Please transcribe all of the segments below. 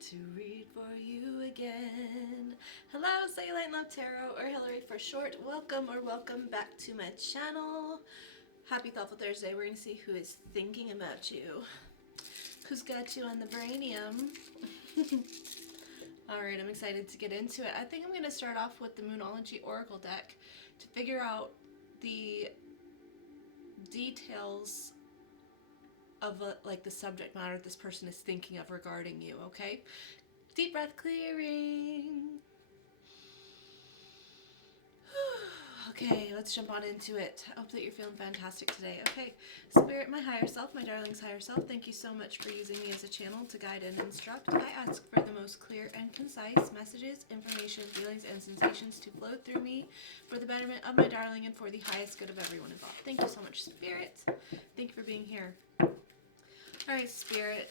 to read for you again. Hello, Cellulite Love Tarot, or Hillary for short. Welcome back to my channel. Happy Thoughtful Thursday. We're going to see who is thinking about you. Who's got you on the brainium? Alright, I'm excited to get into it. I think I'm going to start off with the Moonology Oracle deck to figure out the details of like the subject matter this person is thinking of regarding you, okay? Deep breath, clearing. Okay, let's jump on into it. I hope that you're feeling fantastic today. Okay, Spirit, my higher self, my darling's higher self, thank you so much for using me as a channel to guide and instruct. I ask for the most clear and concise messages, information, feelings, and sensations to flow through me for the betterment of my darling and for the highest good of everyone involved. Thank you so much, Spirit. Thank you for being here. Alright, Spirit,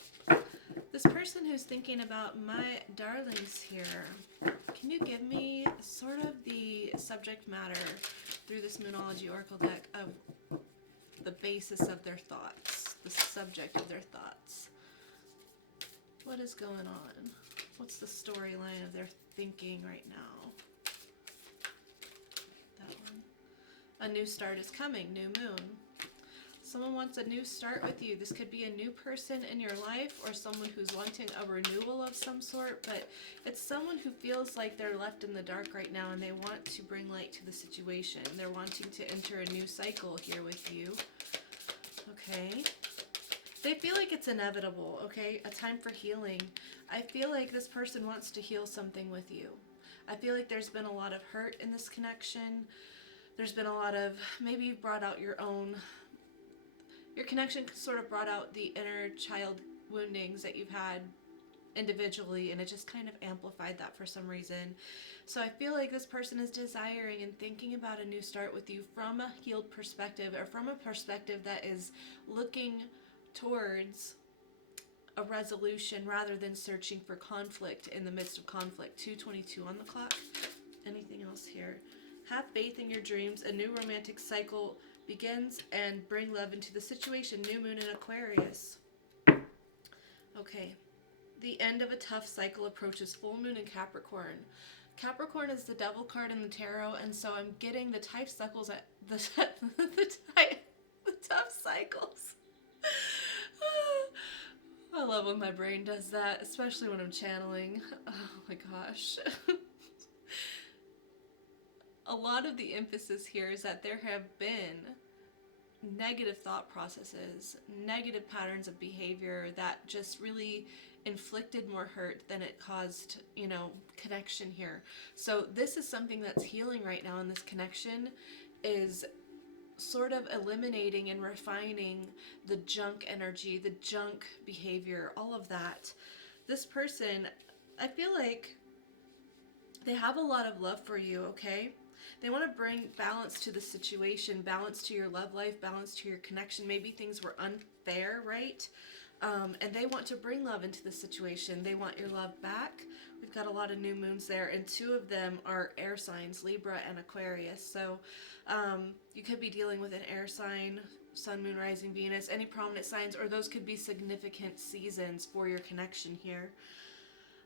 this person who's thinking about my darlings here, can you give me sort of the subject matter through this Moonology Oracle deck of the basis of their thoughts, the subject of their thoughts? What is going on? What's the storyline of their thinking right now? That one. A new start is coming, new moon. Someone wants a new start with you. This could be a new person in your life or someone who's wanting a renewal of some sort, but it's someone who feels like they're left in the dark right now and they want to bring light to the situation. They're wanting to enter a new cycle here with you. Okay. They feel like it's inevitable, okay? A time for healing. I feel like this person wants to heal something with you. I feel like there's been a lot of hurt in this connection. There's been a lot of, maybe you've brought out your connection sort of brought out the inner child woundings that you've had individually, and it just kind of amplified that for some reason. So I feel like this person is desiring and thinking about a new start with you from a healed perspective, or from a perspective that is looking towards a resolution rather than searching for conflict in the midst of conflict. 2:22 on the clock. Anything else here? Have faith in your dreams. A new romantic cycle begins and bring love into the situation. New moon in Aquarius. Okay. The end of a tough cycle approaches. Full moon in Capricorn. Capricorn is the devil card in the tarot, and so I'm getting the tough cycles at the tough cycles. I love when my brain does that, especially when I'm channeling. Oh my gosh. A lot of the emphasis here is that there have been negative thought processes, negative patterns of behavior that just really inflicted more hurt than it caused, connection here. So this is something that's healing right now in this connection, is sort of eliminating and refining the junk energy, the junk behavior, all of that. This person, I feel like they have a lot of love for you, okay? They want to bring balance to the situation, balance to your love life, balance to your connection. Maybe things were unfair, right? And they want to bring love into the situation. They want your love back. We've got a lot of new moons there, and two of them are air signs, Libra and Aquarius. So you could be dealing with an air sign, Sun, Moon, Rising, Venus, any prominent signs, or those could be significant seasons for your connection here.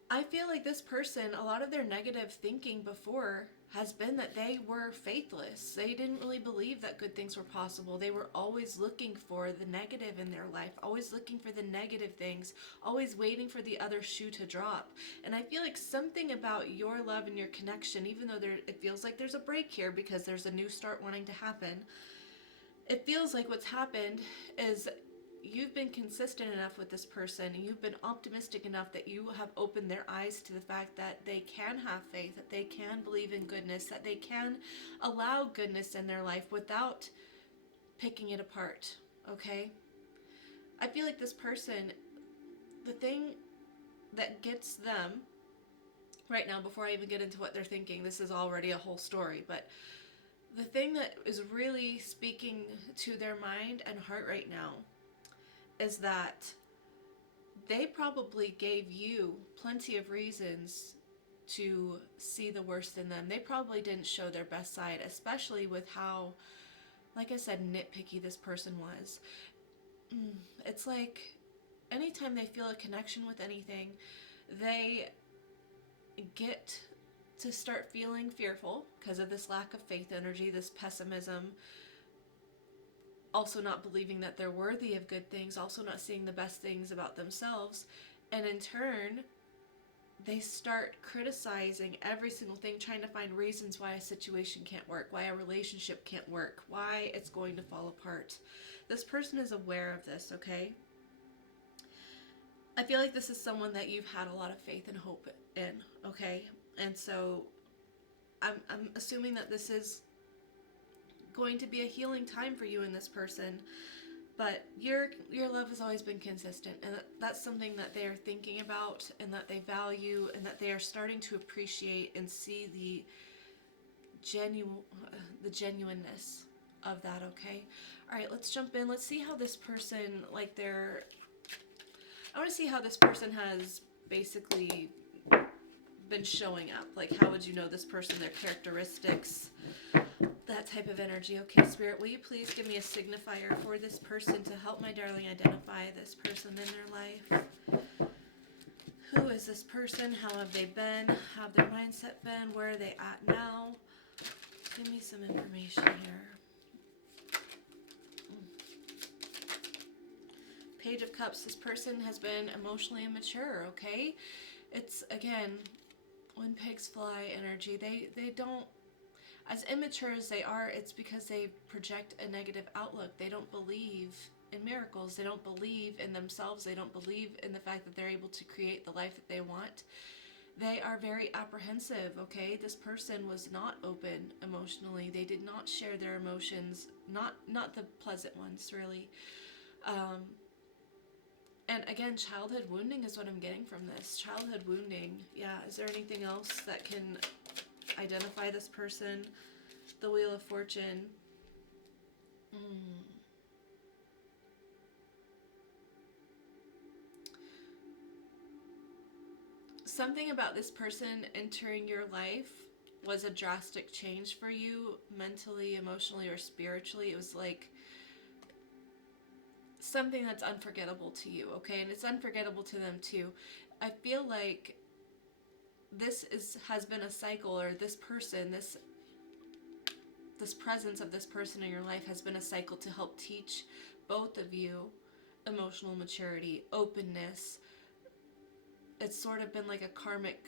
I feel like this person, a lot of their negative thinking before has been that they were faithless. They didn't really believe that good things were possible. They were always looking for the negative in their life, always looking for the negative things, always waiting for the other shoe to drop. And I feel like something about your love and your connection, even though it feels like there's a break here because there's a new start wanting to happen, it feels like what's happened is you've been consistent enough with this person, and you've been optimistic enough that you have opened their eyes to the fact that they can have faith, that they can believe in goodness, that they can allow goodness in their life without picking it apart, okay? I feel like this person, the thing that gets them right now, before I even get into what they're thinking, this is already a whole story, but the thing that is really speaking to their mind and heart right now is that they probably gave you plenty of reasons to see the worst in them. They probably didn't show their best side, especially with how, like I said, nitpicky this person was. It's like anytime they feel a connection with anything, they get to start feeling fearful because of this lack of faith energy, this pessimism, also not believing that they're worthy of good things, also not seeing the best things about themselves. And in turn, they start criticizing every single thing, trying to find reasons why a situation can't work, why a relationship can't work, why it's going to fall apart. This person is aware of this, okay? I feel like this is someone that you've had a lot of faith and hope in, okay? And so I'm assuming that this is going to be a healing time for you and this person, but your love has always been consistent, and that's something that they are thinking about and that they value and that they are starting to appreciate and see the genuineness of that, okay? All right, let's jump in. Let's see how this person, like I want to see how this person has basically been showing up. Like, how would you know this person, their characteristics, that type of energy. Okay, Spirit, will you please give me a signifier for this person to help my darling identify this person in their life? Who is this person? How have they been? How have their mindset been? Where are they at now? Give me some information here. Page of Cups. This person has been emotionally immature, okay? It's, again, when pigs fly energy. They don't, as immature as they are, it's because they project a negative outlook. They don't believe in miracles. They don't believe in themselves. They don't believe in the fact that they're able to create the life that they want. They are very apprehensive, okay? This person was not open emotionally. They did not share their emotions, not the pleasant ones, really. And again, childhood wounding is what I'm getting from this. Childhood wounding. Yeah, is there anything else that can identify this person? The Wheel of Fortune. Something about this person entering your life was a drastic change for you, mentally, emotionally, or spiritually. It was like something that's unforgettable to you, okay? And it's unforgettable to them too. I feel like this has been a cycle, or this person, this presence of this person in your life has been a cycle to help teach both of you emotional maturity, openness. It's sort of been like a karmic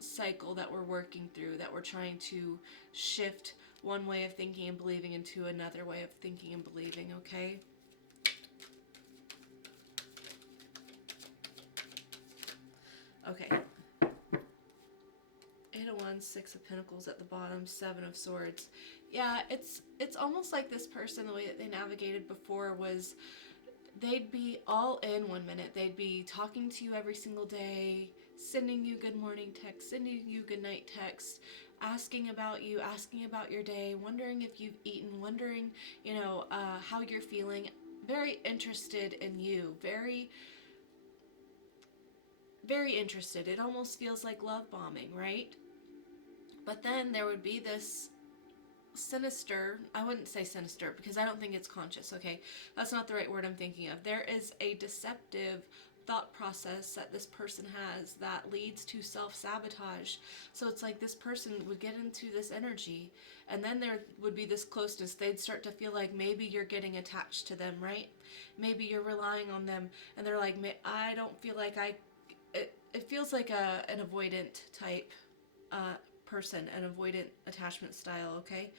cycle that we're working through, that we're trying to shift one way of thinking and believing into another way of thinking and believing, okay? Okay. 8 of Wands, 6 of Pentacles at the bottom, 7 of Swords. Yeah, it's almost like this person, the way that they navigated before was they'd be all in one minute. They'd be talking to you every single day, sending you good morning texts, sending you good night texts, asking about you, asking about your day, wondering if you've eaten, wondering, how you're feeling. Very interested in you. Very, very interested. It almost feels like love bombing, right? But then there would be this sinister, I wouldn't say sinister because I don't think it's conscious, okay? That's not the right word I'm thinking of. There is a deceptive thought process that this person has that leads to self-sabotage. So it's like this person would get into this energy, and then there would be this closeness. They'd start to feel like maybe you're getting attached to them, right? Maybe you're relying on them, and they're like, I don't feel like it feels like an avoidant type person, an avoidant attachment style, okay?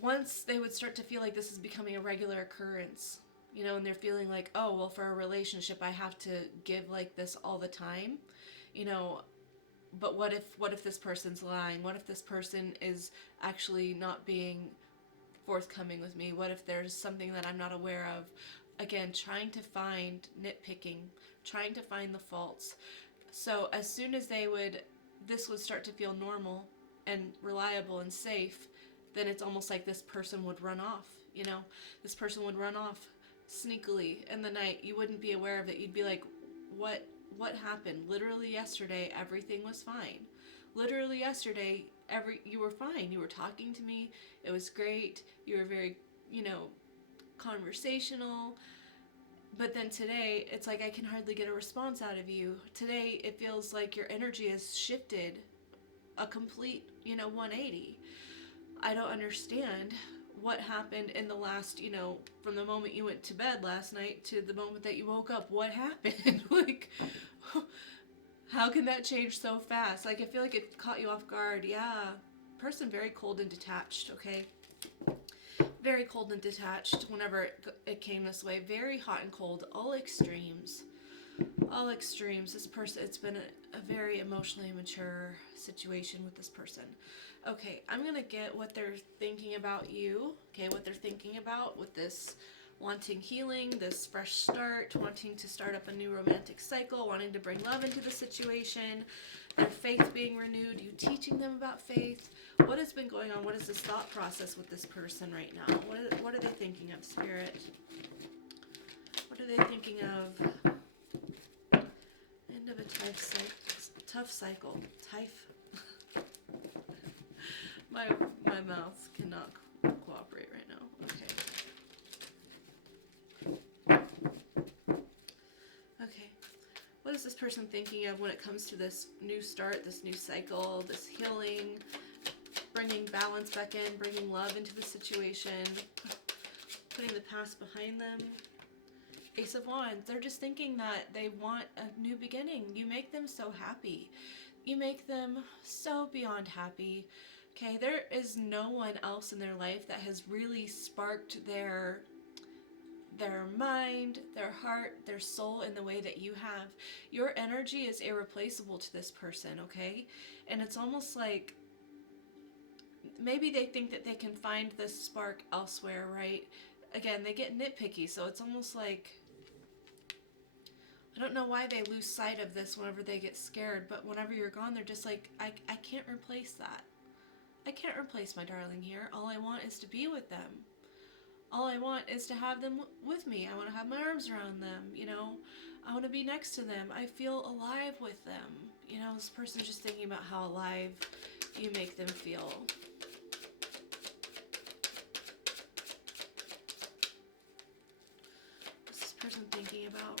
Once they would start to feel like this is becoming a regular occurrence, and they're feeling like, oh, well, for a relationship, I have to give like this all the time, but what if this person's lying? What if this person is actually not being forthcoming with me? What if there's something that I'm not aware of? Again, trying to find nitpicking, trying to find the faults. So as soon as this would start to feel normal and reliable and safe, then it's almost like this person would run off, This person would run off sneakily in the night. You wouldn't be aware of it. You'd be like, what happened? Literally yesterday, everything was fine. Literally yesterday, you were fine. You were talking to me. It was great. You were very, conversational. But then today, it's like I can hardly get a response out of you. Today, it feels like your energy has shifted a complete, 180. I don't understand what happened in the last, from the moment you went to bed last night to the moment that you woke up. What happened? Like, how can that change so fast? Like, I feel like it caught you off guard. Yeah. Person very cold and detached, okay? Very cold and detached whenever it came this way. Very hot and cold. All extremes. All extremes. This person, it's been a very emotionally immature situation with this person. Okay, I'm going to get what they're thinking about you. Okay, what they're thinking about with this wanting healing, this fresh start, wanting to start up a new romantic cycle, wanting to bring love into the situation, their faith being renewed, you teaching them about faith. What has been going on? What is this thought process with this person right now? What are they thinking of, Spirit? What are they thinking of? End of a tough cycle. My mouth cannot cooperate right now. Okay. What is this person thinking of when it comes to this new start, this new cycle, this healing, bringing balance back in, bringing love into the situation, putting the past behind them? Ace of Wands. They're just thinking that they want a new beginning. You make them so happy. You make them so beyond happy. Okay, there is no one else in their life that has really sparked their mind, their heart, their soul in the way that you have. Your energy is irreplaceable to this person, okay? And it's almost like maybe they think that they can find this spark elsewhere, right? Again, they get nitpicky, so it's almost like, I don't know why they lose sight of this whenever they get scared, but whenever you're gone, they're just like, I can't replace that. I can't replace my darling here. All I want is to be with them. All I want is to have them with me. I want to have my arms around them, I want to be next to them. I feel alive with them. This person's just thinking about how alive you make them feel. What's this person thinking about?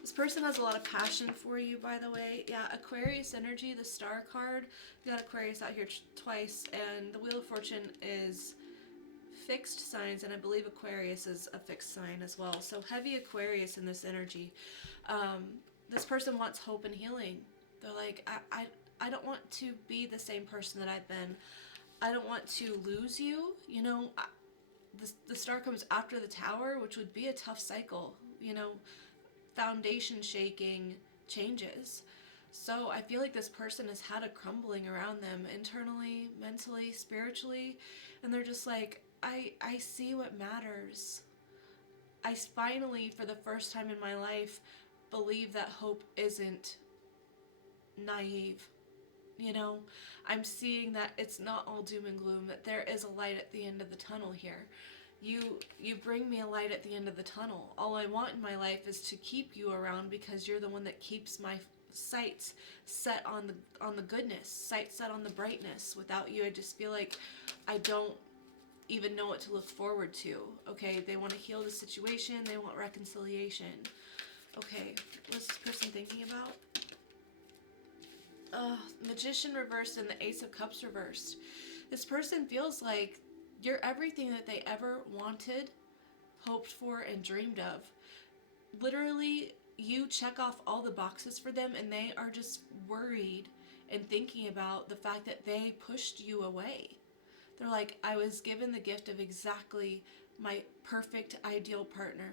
This person has a lot of passion for you, by the way. Yeah, Aquarius energy, the star card. We got Aquarius out here twice, and the Wheel of Fortune is fixed signs, and I believe Aquarius is a fixed sign as well. So heavy Aquarius in this energy. This person wants hope and healing. They're like, I don't want to be the same person that I've been. I don't want to lose you. The star comes after the Tower, which would be a tough cycle. Foundation shaking changes. So I feel like this person has had a crumbling around them internally, mentally, spiritually, and they're just like, I see what matters. I finally, for the first time in my life, believe that hope isn't naive. I'm seeing that it's not all doom and gloom, that there is a light at the end of the tunnel here. You bring me a light at the end of the tunnel. All I want in my life is to keep you around because you're the one that keeps my sights set on the goodness, sights set on the brightness. Without you, I just feel like I don't even know what to look forward to. Okay, they want to heal the situation. They want reconciliation. Okay, what's this person thinking about? Magician reversed and the Ace of Cups reversed. This person feels like you're everything that they ever wanted, hoped for, and dreamed of. Literally, you check off all the boxes for them, and they are just worried and thinking about the fact that they pushed you away. They're like, I was given the gift of exactly my perfect ideal partner.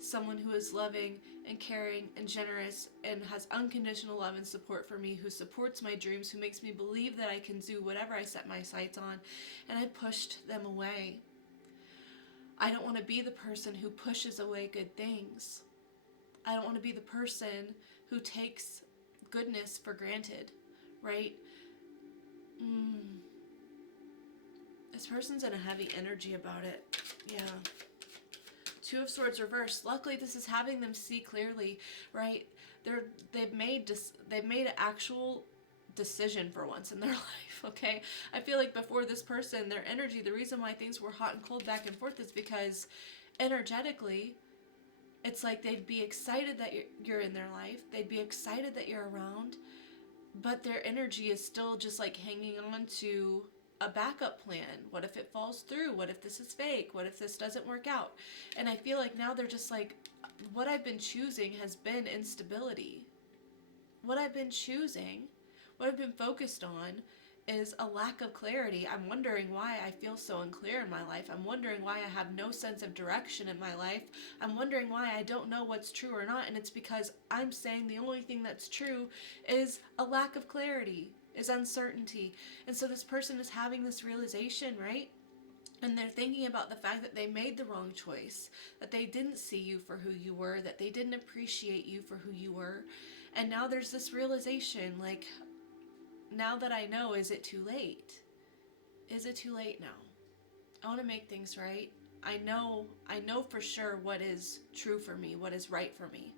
Someone who is loving and caring and generous and has unconditional love and support for me, who supports my dreams, who makes me believe that I can do whatever I set my sights on, and I pushed them away. I don't want to be the person who pushes away good things. I don't want to be the person who takes goodness for granted, right? This person's in a heavy energy about it. Yeah. Two of Swords reversed. Luckily, this is having them see clearly, right? They've made an actual decision for once in their life, okay? I feel like before this person, their energy, the reason why things were hot and cold back and forth is because energetically, It's like they'd be excited that you're in their life. They'd be excited that you're around, but their energy is still just like hanging on to a backup plan. What if it falls through? What if this is fake? What if this doesn't work out? And I feel like now they're just like, what I've been choosing has been instability. What I've been choosing, what I've been focused on is a lack of clarity. I'm wondering why I feel so unclear in my life. I'm wondering why I have no sense of direction in my life. I'm wondering why I don't know what's true or not. And it's because I'm saying the only thing that's true is a lack of clarity, is uncertainty. And so this person is having this realization, right? And they're thinking about the fact that they made the wrong choice, that they didn't see you for who you were, that they didn't appreciate you for who you were. And now there's this realization, like, now that I know, is it too late? Is it too late now? I want to make things right. I know for sure what is true for me, what is right for me.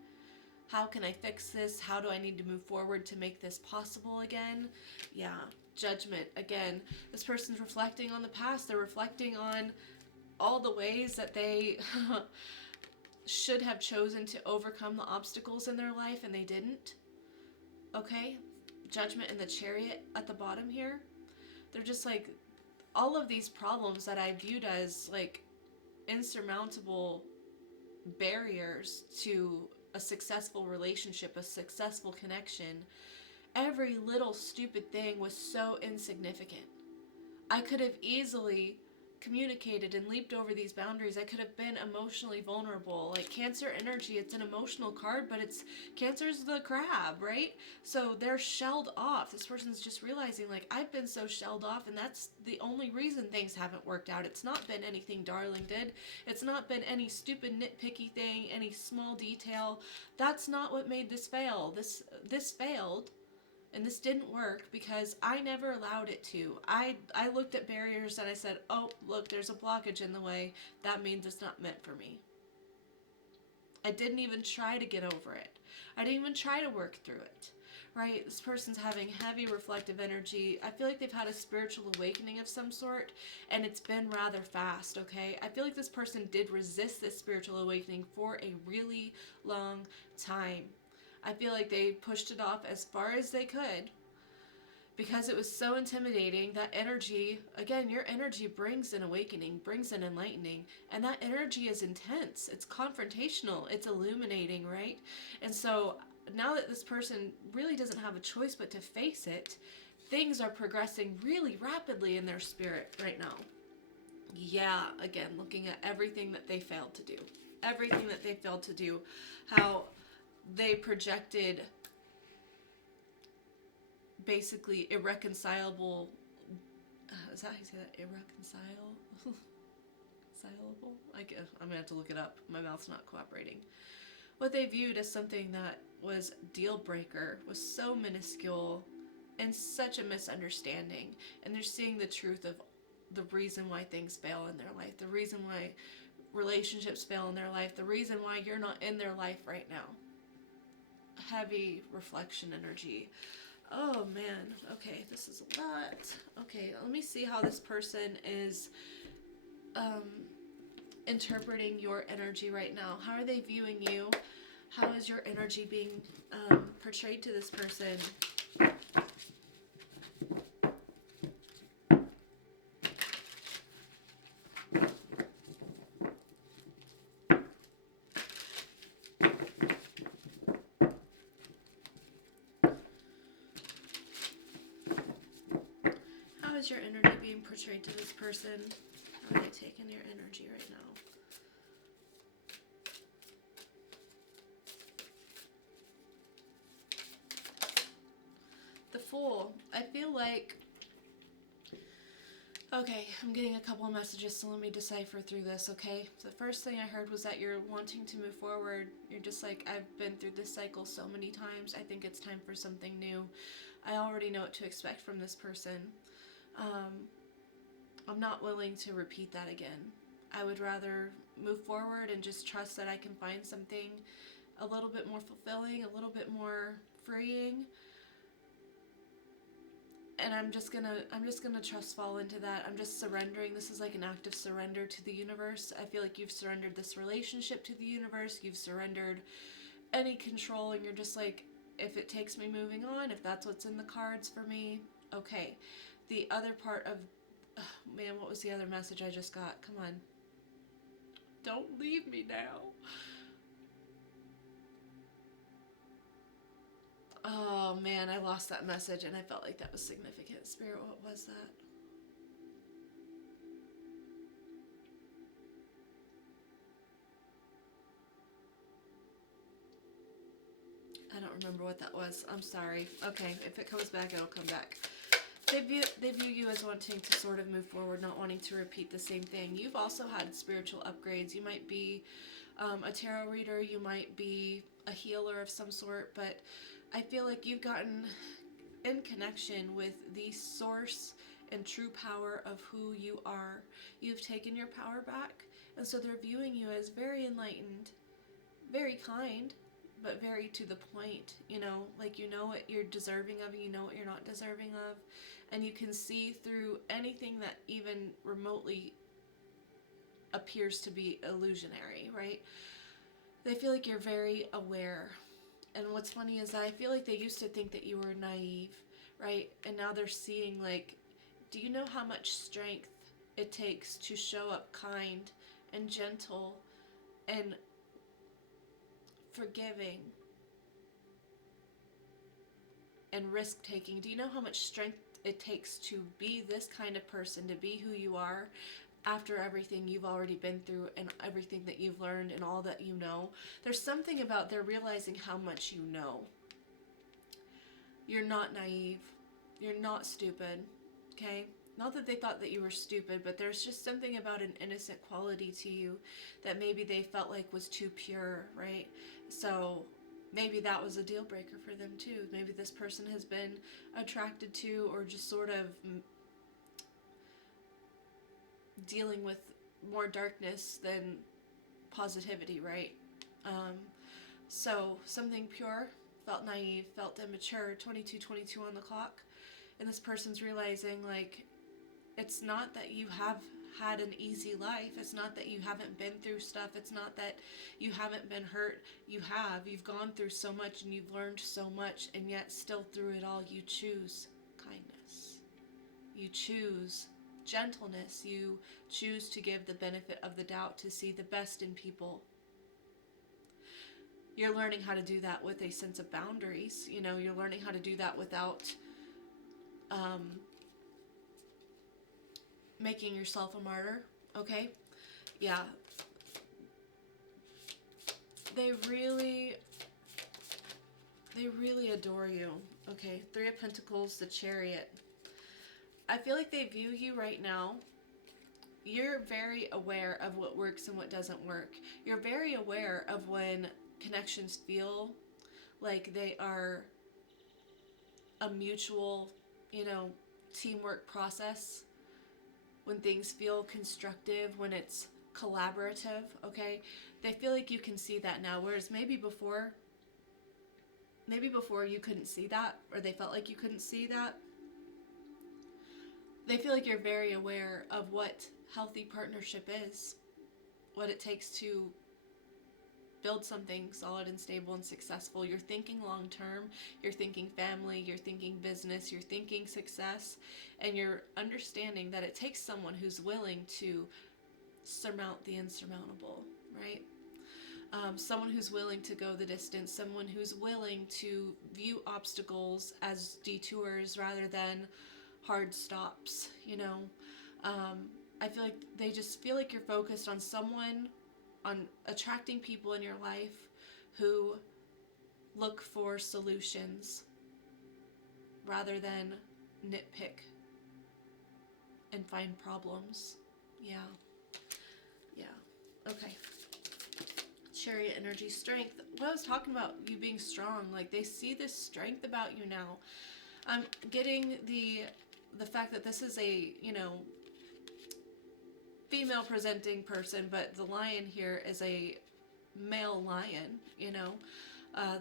How can I fix this? How do I need to move forward to make this possible again? Yeah, judgment. Again, this person's reflecting on the past. They're reflecting on all the ways that they should have chosen to overcome the obstacles in their life and they didn't. Okay? Judgment and the Chariot at the bottom here. They're just like, all of these problems that I viewed as like insurmountable barriers to a successful relationship, a successful connection, every little stupid thing was so insignificant. I could have easily communicated and leaped over these boundaries. I could have been emotionally vulnerable. Like Cancer energy, it's an emotional card, but Cancer's the crab, right? So they're shelled off. This person's just realizing, like, I've been so shelled off, and that's the only reason things haven't worked out. It's not been anything Darling did. It's not been any stupid nitpicky thing, any small detail. That's not what made this fail. This failed. And this didn't work because I never allowed it to. I looked at barriers and I said, oh, look, there's a blockage in the way. That means it's not meant for me. I didn't even try to get over it. I didn't even try to work through it. Right? This person's having heavy reflective energy. I feel like they've had a spiritual awakening of some sort, and it's been rather fast, okay? I feel like this person did resist this spiritual awakening for a really long time. I feel like they pushed it off as far as they could because it was so intimidating. That energy, again, your energy brings an awakening, brings an enlightening, and that energy is intense. It's confrontational. It's illuminating, right? And so now that this person really doesn't have a choice but to face it, things are progressing really rapidly in their spirit right now. Yeah, again, looking at everything that they failed to do. Everything that they failed to do. How they projected basically irreconcilable, is that how you say that? Irreconcilable? I'm gonna have to look it up. My mouth's not cooperating. What they viewed as something that was deal breaker was so minuscule and such a misunderstanding. And they're seeing the truth of the reason why things fail in their life, the reason why relationships fail in their life, the reason why you're not in their life right now. Heavy reflection energy. Oh man, okay, this is a lot. Okay, let me see how this person is interpreting your energy right now. How are they viewing you? How is your energy being portrayed to this person? How is your energy being portrayed to this person? How are they taking your energy right now? The Fool. I feel like... Okay, I'm getting a couple of messages, so let me decipher through this, okay? The first thing I heard was that you're wanting to move forward. You're just like, I've been through this cycle so many times. I think it's time for something new. I already know what to expect from this person. I'm not willing to repeat that again. I would rather move forward and just trust that I can find something a little bit more fulfilling, a little bit more freeing. and I'm just gonna trust fall into that. I'm just surrendering. This is like an act of surrender to the universe. I feel like you've surrendered this relationship to the universe. You've surrendered any control, and you're just like, if it takes me moving on, if that's what's in the cards for me, okay. The other part of, oh man, what was the other message I just got? Come on. Don't leave me now. Oh man, I lost that message and I felt like that was significant. Spirit, what was that? I don't remember what that was. I'm sorry. Okay, if it comes back, it'll come back. They view you as wanting to sort of move forward, not wanting to repeat the same thing. You've also had spiritual upgrades. You might be a tarot reader. You might be a healer of some sort. But I feel like you've gotten in connection with the source and true power of who you are. You've taken your power back. And so they're viewing you as very enlightened, very kind, but very to the point, you know, like you know what you're deserving of and you know what you're not deserving of, and you can see through anything that even remotely appears to be illusionary, right? They feel like you're very aware. And what's funny is that I feel like they used to think that you were naive, right? And now they're seeing, like, do you know how much strength it takes to show up kind and gentle and forgiving and risk-taking? Do you know how much strength it takes to be this kind of person, to be who you are after everything you've already been through and everything that you've learned and all that you know? There's something about they're realizing how much you know. You're not naive. You're not stupid, okay? Not that they thought that you were stupid, but there's just something about an innocent quality to you that maybe they felt like was too pure, right? So maybe that was a deal breaker for them too. Maybe this person has been attracted to or just sort of dealing with more darkness than positivity, right? So something pure, felt naive, felt immature, 22 on the clock. And this person's realizing, like, it's not that you have had an easy life. It's not that you haven't been through stuff. It's not that you haven't been hurt. You have. You've gone through so much and you've learned so much, and yet still through it all you choose kindness. You choose gentleness. You choose to give the benefit of the doubt, to see the best in people. You're learning how to do that with a sense of boundaries. You know, you're learning how to do that without making yourself a martyr, okay? Yeah. They really adore you, okay? 3 of Pentacles, the Chariot. I feel like they view you right now. You're very aware of what works and what doesn't work. You're very aware of when connections feel like they are a mutual, you know, teamwork process, when things feel constructive, when it's collaborative, okay? They feel like you can see that now, whereas maybe before you couldn't see that, or they felt like you couldn't see that. They feel like you're very aware of what healthy partnership is, what it takes to build something solid and stable and successful. You're thinking long term, you're thinking family, you're thinking business, you're thinking success, and you're understanding that it takes someone who's willing to surmount the insurmountable, right? Someone who's willing to go the distance, someone who's willing to view obstacles as detours rather than hard stops, you know? I feel like they just feel like you're focused on attracting people in your life who look for solutions rather than nitpick and find problems. Yeah. Okay. Chariot energy, strength. What I was talking about, you being strong, like they see this strength about you now. I'm getting the fact that this is a, you know, female presenting person, but the lion here is a male lion, you know,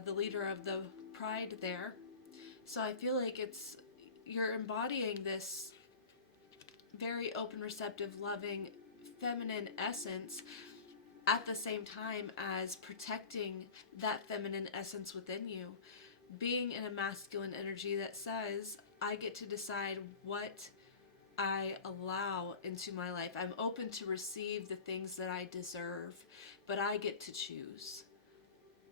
the leader of the pride there. So I feel like you're embodying this very open, receptive, loving, feminine essence at the same time as protecting that feminine essence within you. Being in a masculine energy that says, I get to decide what I allow into my life. I'm open to receive the things that I deserve, but I get to choose.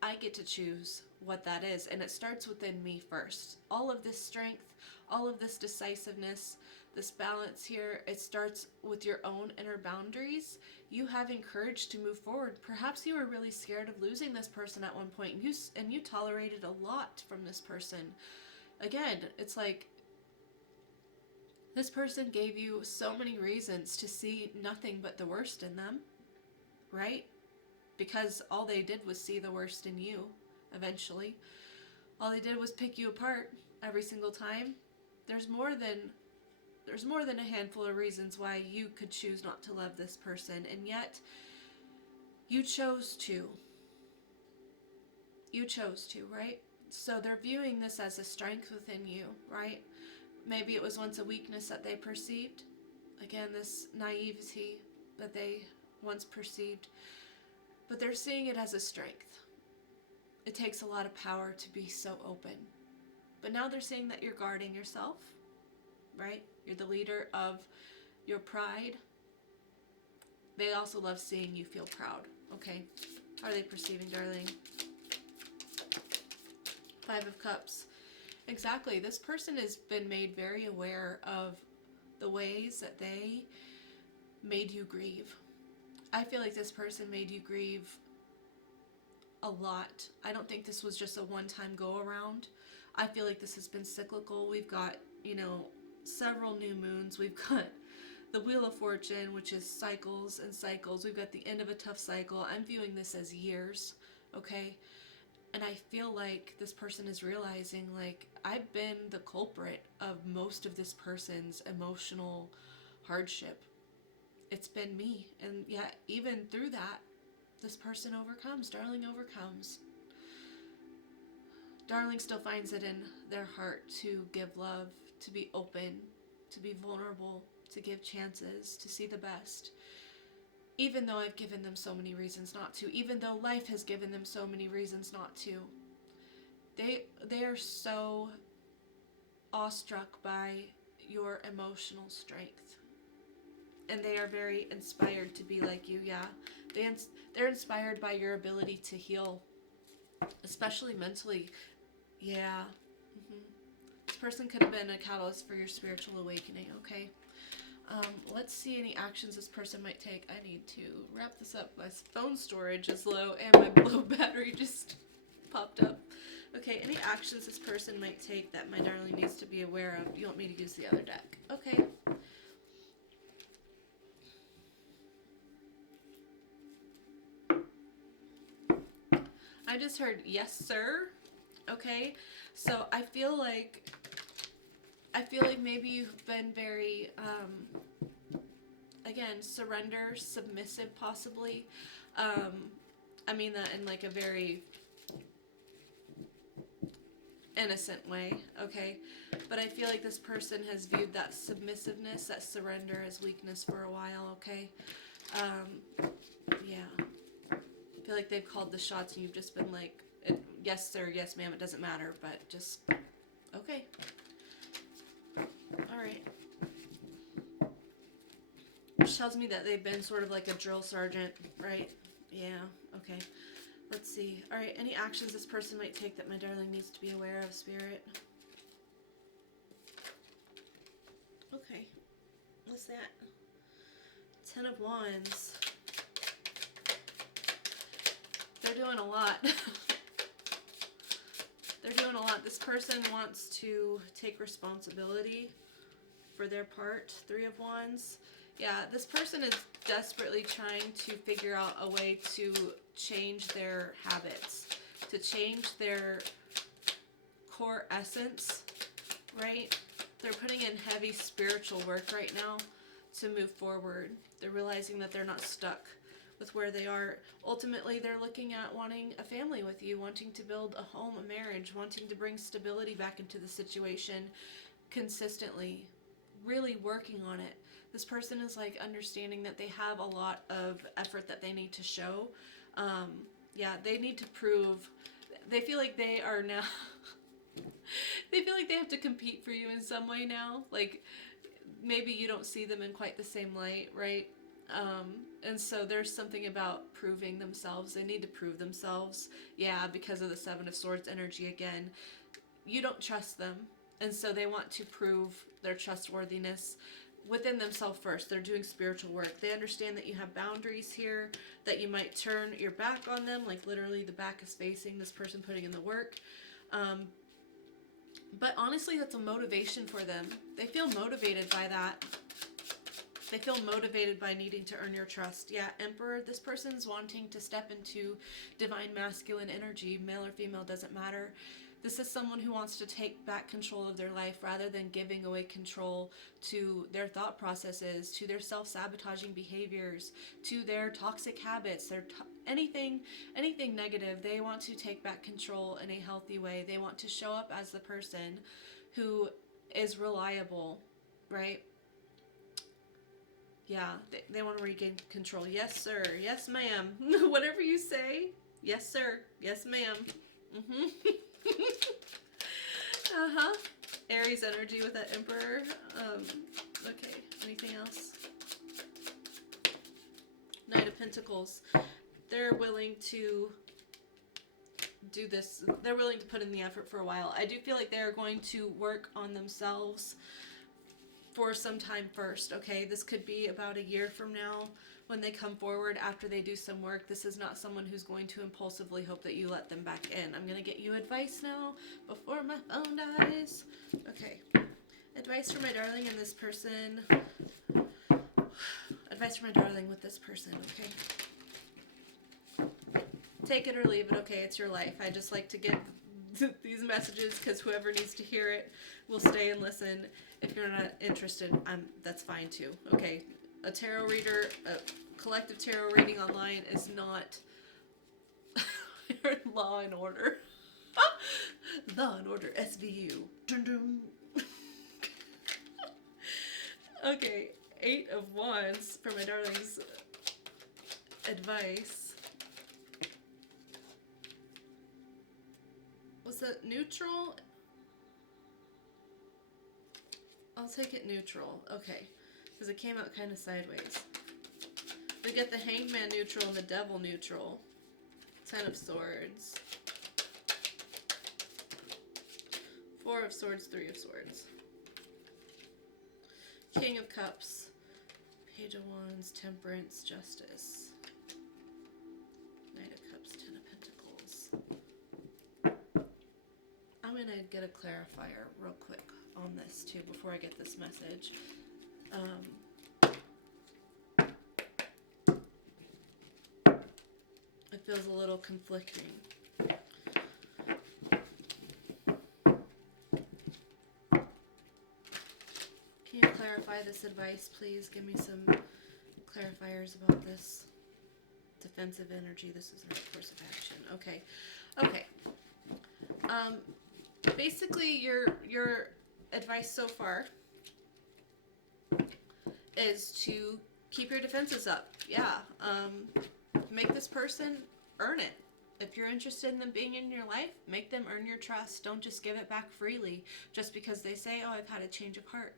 I get to choose what that is, and it starts within me first. All of this strength, all of this decisiveness, this balance here, it starts with your own inner boundaries. You having courage to move forward. Perhaps you were really scared of losing this person at one point, and you tolerated a lot from this person. Again, it's like this person gave you so many reasons to see nothing but the worst in them, right? Because all they did was see the worst in you, eventually. All they did was pick you apart every single time. There's more than a handful of reasons why you could choose not to love this person, and yet you chose to. You chose to, right? So they're viewing this as a strength within you, right? Maybe it was once a weakness that they perceived. Again, this naivety that they once perceived. But they're seeing it as a strength. It takes a lot of power to be so open. But now they're seeing that you're guarding yourself, right? You're the leader of your pride. They also love seeing you feel proud, okay? How are they perceiving, darling? 5 of Cups. Exactly. This person has been made very aware of the ways that they made you grieve. I feel like this person made you grieve a lot. I don't think this was just a one-time go-around. I feel like this has been cyclical. We've got, several new moons. We've got the Wheel of Fortune, which is cycles and cycles. We've got the end of a tough cycle. I'm viewing this as years, okay? And I feel like this person is realizing, like, I've been the culprit of most of this person's emotional hardship. It's been me. And yet, even through that, this person overcomes. Darling overcomes. Darling still finds it in their heart to give love, to be open, to be vulnerable, to give chances, to see the best. Even though I've given them so many reasons not to, even though life has given them so many reasons not to. They are so awestruck by your emotional strength. And they are very inspired to be like you, yeah. They're inspired by your ability to heal, especially mentally. Yeah. This person could have been a catalyst for your spiritual awakening, okay? Let's see any actions this person might take. I need to wrap this up. My phone storage is low and my low battery just popped up. Okay, any actions this person might take that my darling needs to be aware of. You want me to use the other deck? Okay. I just heard yes, sir. Okay, so I feel like maybe you've been very, again, surrender, submissive possibly. I mean that in like a very innocent way, okay? But I feel like this person has viewed that submissiveness, that surrender as weakness for a while, okay? Yeah. I feel like they've called the shots and you've just been like, yes sir, yes ma'am, it doesn't matter, but just, okay. Alright. Which tells me that they've been sort of like a drill sergeant, right? Yeah, okay. Let's see. Alright, any actions this person might take that my darling needs to be aware of, Spirit? Okay. What's that? 10 of Wands. They're doing a lot. They're doing a lot. This person wants to take responsibility for their part. 3 of Wands. Yeah, this person is desperately trying to figure out a way to change their habits, to change their core essence, right? They're putting in heavy spiritual work right now to move forward. They're realizing that they're not stuck with where they are. Ultimately, they're looking at wanting a family with you, wanting to build a home, a marriage, wanting to bring stability back into the situation, consistently, really working on it. This person is like understanding that they have a lot of effort that they need to show. Yeah, they need to prove. They feel like they are now. They feel like they have to compete for you in some way now. Like maybe you don't see them in quite the same light, right? And so there's something about proving themselves. They need to prove themselves. Yeah, because of the Seven of Swords energy again. You don't trust them. And so they want to prove their trustworthiness within themselves first. They're doing spiritual work. They understand that you have boundaries here, that you might turn your back on them, like literally the back is facing this person putting in the work. But honestly, that's a motivation for them. They feel motivated by that. They feel motivated by needing to earn your trust. Yeah, Emperor, this person's wanting to step into divine masculine energy. Male or female, doesn't matter. This is someone who wants to take back control of their life rather than giving away control to their thought processes, to their self-sabotaging behaviors, to their toxic habits, anything negative. They want to take back control in a healthy way. They want to show up as the person who is reliable, right? Yeah, they want to regain control. Yes, sir. Yes, ma'am. Whatever you say. Yes, sir. Yes, ma'am. Aries energy with that Emperor. Okay, anything else? Knight of Pentacles. They're willing to do this. They're willing to put in the effort for a while. I do feel like they're going to work on themselves for some time first, okay? This could be about a year from now when they come forward after they do some work. This is not someone who's going to impulsively hope that you let them back in. I'm going to get you advice now before my phone dies. Okay. Advice for my darling and this person. Advice for my darling with this person, okay? Take it or leave it, okay? It's your life. I just like to give these messages because whoever needs to hear it will stay and listen. If you're not interested, that's fine too. Okay, a tarot reader, a collective tarot reading online is not Law and Order. Law and Order SVU. Dun dun. Okay, 8 of Wands for my darling's advice. Was it neutral? I'll take it neutral. Okay. Because it came out kind of sideways. We get the Hangman neutral and the Devil neutral. 10 of Swords. 4 of Swords, 3 of Swords. King of Cups. Page of Wands, Temperance, Justice. Knight of Cups, 10 of Pentacles. I'm going to get a clarifier real quick on this too before I get this message. It feels a little conflicting. Can you clarify this advice, please? Give me some clarifiers about this. Defensive energy. This is not course of action. Okay. Okay. Basically, your advice so far is to keep your defenses up. Yeah. Make this person earn it. If you're interested in them being in your life, make them earn your trust. Don't just give it back freely just because they say, oh, I've had a change of heart.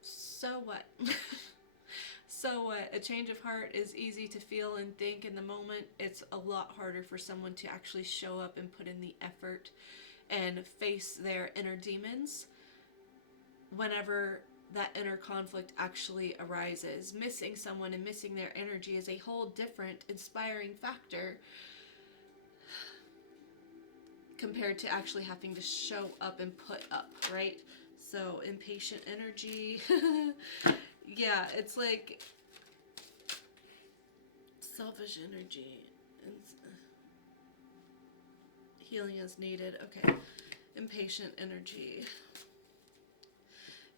So what? So what? A change of heart is easy to feel and think in the moment. It's a lot harder for someone to actually show up and put in the effort and face their inner demons whenever that inner conflict actually arises. Missing someone and missing their energy is a whole different inspiring factor compared to actually having to show up and put up, right? So impatient energy. Yeah, it's like selfish energy. Healing is needed. Okay. Impatient energy.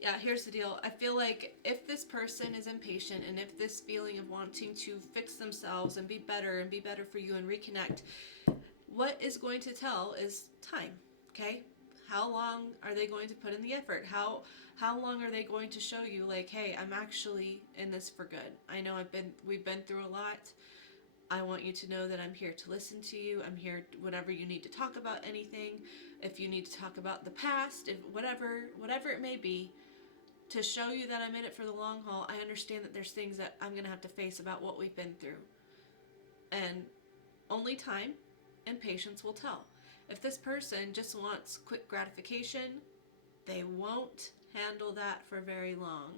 Yeah, here's the deal. I feel like if this person is impatient and if this feeling of wanting to fix themselves and be better for you and reconnect, what is going to tell is time, okay? How long are they going to put in the effort? How long are they going to show you, like, hey, I'm actually in this for good. I know we've been through a lot. I want you to know that I'm here to listen to you. I'm here whenever you need to talk about anything. If you need to talk about the past, if whatever it may be, to show you that I'm in it for the long haul. I understand that there's things that I'm going to have to face about what we've been through. And only time and patience will tell. If this person just wants quick gratification, they won't handle that for very long.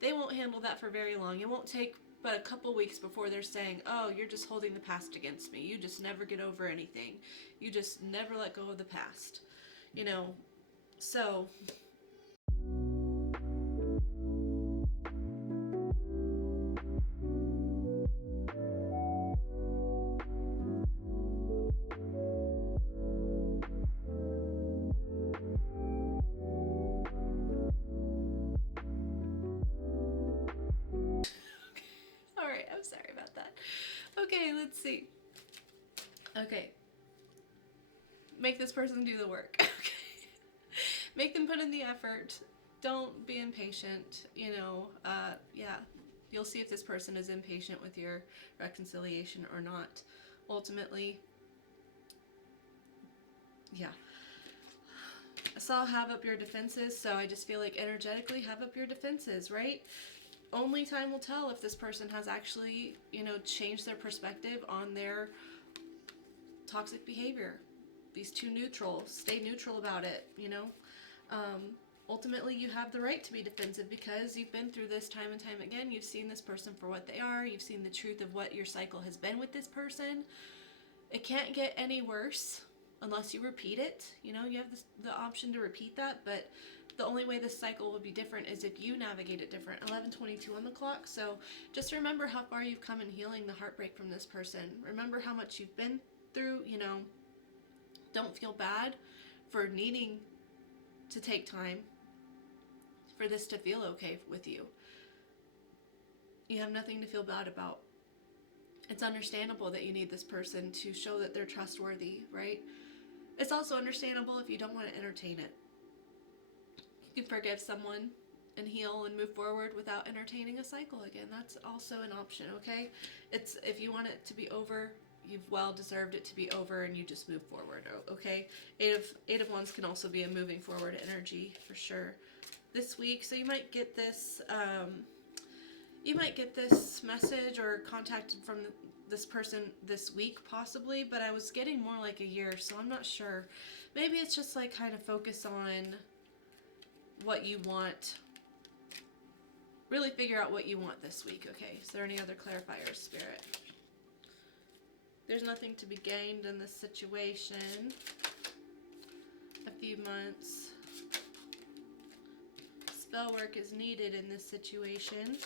They won't handle that for very long. It won't take but a couple weeks before they're saying, oh, you're just holding the past against me. You just never get over anything. You just never let go of the past. You know, so... Alright, I'm sorry about that. Okay, let's see. Okay. Make this person do the work. Okay. Make them put in the effort. Don't be impatient. You know, yeah. You'll see if this person is impatient with your reconciliation or not. Ultimately, yeah. I saw have up your defenses, so I just feel like energetically have up your defenses, right? Only time will tell if this person has actually, you know, changed their perspective on their toxic behavior. These two neutrals, stay neutral about it, you know. Ultimately, you have the right to be defensive because you've been through this time and time again. You've seen this person for what they are. You've seen the truth of what your cycle has been with this person. It can't get any worse unless you repeat it. You know, you have the option to repeat that, but the only way this cycle will be different is if you navigate it different. 11:22 on the clock. So just remember how far you've come in healing the heartbreak from this person. Remember how much you've been through. You know, don't feel bad for needing to take time for this to feel okay with you. You have nothing to feel bad about. It's understandable that you need this person to show that they're trustworthy, right? It's also understandable if you don't want to entertain it. You can forgive someone and heal and move forward without entertaining a cycle again. That's also an option, okay? It's if you want it to be over, you've well deserved it to be over, and you just move forward, okay? Eight of Wands can also be a moving forward energy for sure this week. So you might get this message or contact from this person this week possibly, but I was getting more like a year, so I'm not sure. Maybe it's just like kind of focus on what you want. Really figure out what you want this week, okay? Is there any other clarifiers, Spirit? There's nothing to be gained in this situation. A few months. Spell work is needed in this situation.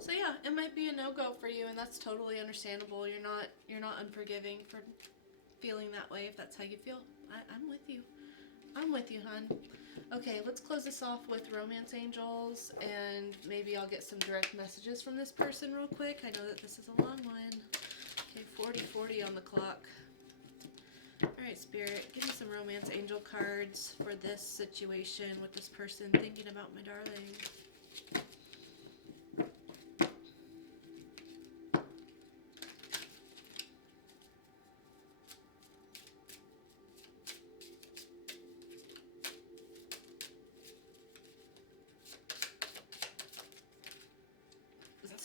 So yeah, it might be a no-go for you, and that's totally understandable. You're not unforgiving for feeling that way if that's how you feel. I'm with you. I'm with you, hon. Okay, let's close this off with romance angels, and maybe I'll get some direct messages from this person real quick. I know that this is a long one. Okay, 40:40 on the clock. Alright, Spirit, give me some romance angel cards for this situation with this person thinking about my darling.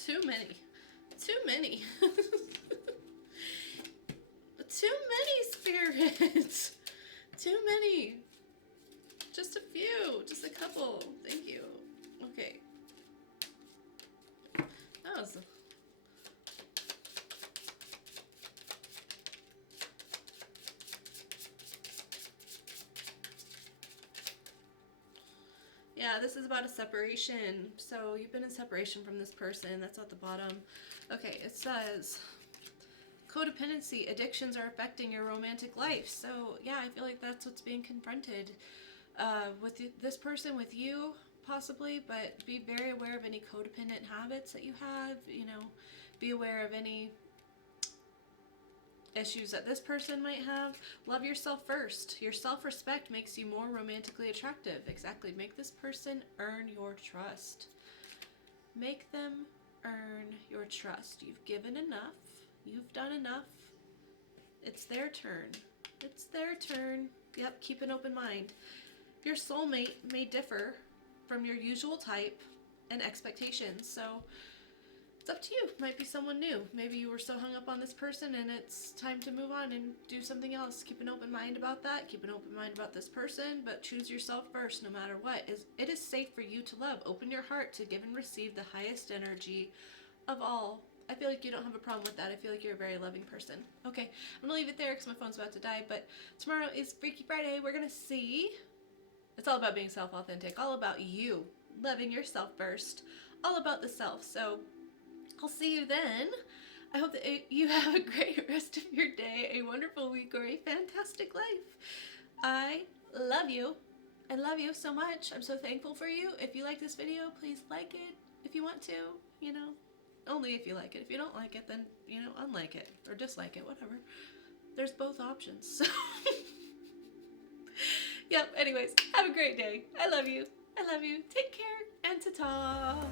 Too many. Too many. Too many, spirits. Too many. Just a few. Just a couple. Thank you. Okay. That was... Yeah, this is about a separation. So you've been in separation from this person. That's at the bottom. Okay, it says codependency, addictions are affecting your romantic life. So yeah, I feel like that's what's being confronted with this person, with you possibly, but be very aware of any codependent habits that you have, you know, be aware of any issues that this person might have. Love yourself first. Your self-respect makes you more romantically attractive. Exactly. Make this person earn your trust. Make them earn your trust. You've given enough. You've done enough. It's their turn. It's their turn. Yep, keep an open mind. Your soulmate may differ from your usual type and expectations, so it's up to you. Might be someone new. Maybe you were so hung up on this person and it's time to move on and do something else. Keep an open mind about that. Keep an open mind about this person, but choose yourself first no matter what. It is safe for you to love. Open your heart to give and receive the highest energy of all. I feel like you don't have a problem with that. I feel like you're a very loving person. Okay, I'm gonna leave it there because my phone's about to die, but tomorrow is Freaky Friday. We're gonna see. It's all about being self-authentic, all about you, loving yourself first, all about the self. So I'll see you then. I hope that you have a great rest of your day, a wonderful week, or a fantastic life. I love you. I love you so much. I'm so thankful for you. If you like this video, please like it if you want to, you know. Only if you like it. If you don't like it, then, you know, unlike it or dislike it, whatever. There's both options. So yep, anyways, have a great day. I love you. I love you. Take care and ta-ta.